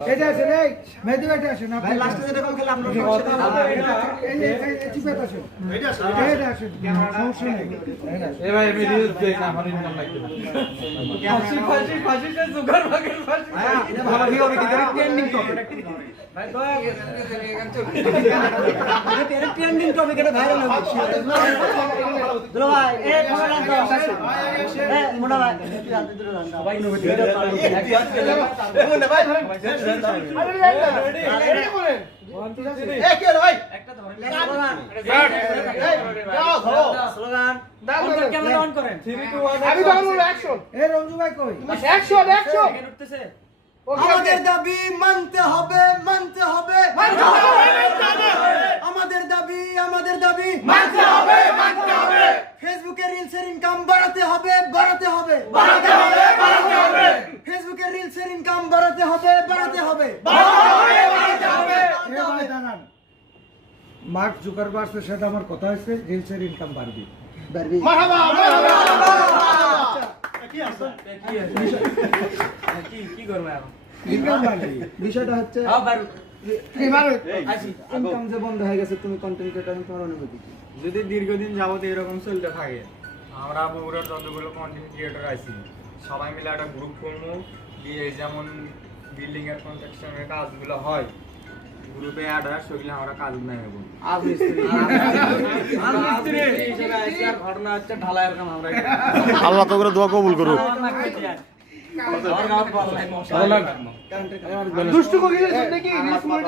এটা আছে রে মেদু এটা আছে না ভাই লাস্টে যেটা কম খেলে আপনারা এই চিপেট আছে এটা আছে এটা আছে সমস্যা নেই এ ভাই আমি রিলস দেই না আমার ইনকাম লাগবে না ফাঁসি তে সুগার বাগের ফাঁসি হ্যাঁ এটা ভালো ভিউ হবে কিন্তু ট্রেন্ডিং টপিক ভাই দয়া এটা ট্রেন্ডিং টপিক এটা ভাইরাল হবে দুলো ভাই এই ফোনটা দাও এই মোটা ভাই সবাই নবে ভাই রেডি করেন 1 2 3 এই কি হলো ভাই একটা ধরেন স্লোগান ক্যামেরা অন করেন 3 2 1 আমি বলবো অ্যাকশন এই রঞ্জু ভাই কই অ্যাকশন অ্যাকশন উঠতেছে আমাদের দাবি মানতে হবে মানতে হবে মানতে হবে আমাদের দাবি মানতে হবে ফেসবুকে রিলসের ইনকাম বাড়াতে হবে ফেসবুকে রিলসের ইনকাম বাড়াতে হবে মার্ক জুকারবার্গের সাথে আমার কথা হয়েছে রিলসের ইনকাম বাড়বে মারহাবা কি করব এখন ইনকাম বাড়বে বিষয়টা হচ্ছে হ্যাঁ বারু ইনকাম যে বন্ধ হয়ে গেছে তুমি কন্টেন্ট ক্রিয়েটর তোমার অনুভূতি কি? যদি দীর্ঘদিন যাবত এরকম চলতে থাকে আমরা বগুড়ার যতগুলো কন্টেন্ট ক্রিয়েটর আছি সবাই মিলে একটা গ্রুপ করবো দিয়ে যেমন বিল্ডিং এর কনস্ট্রাকশনের কাজগুলো হয় গ্রুপে অ্যাড হয় সেগুলো আমরা কাজ নেব ঘটনা হচ্ছে ঢালাইয়ের কাম আমরা আল্লাহ তো করে দোয়া কবুল করুক। দুষ্টু কোকিলের সাথে কি রিলস করে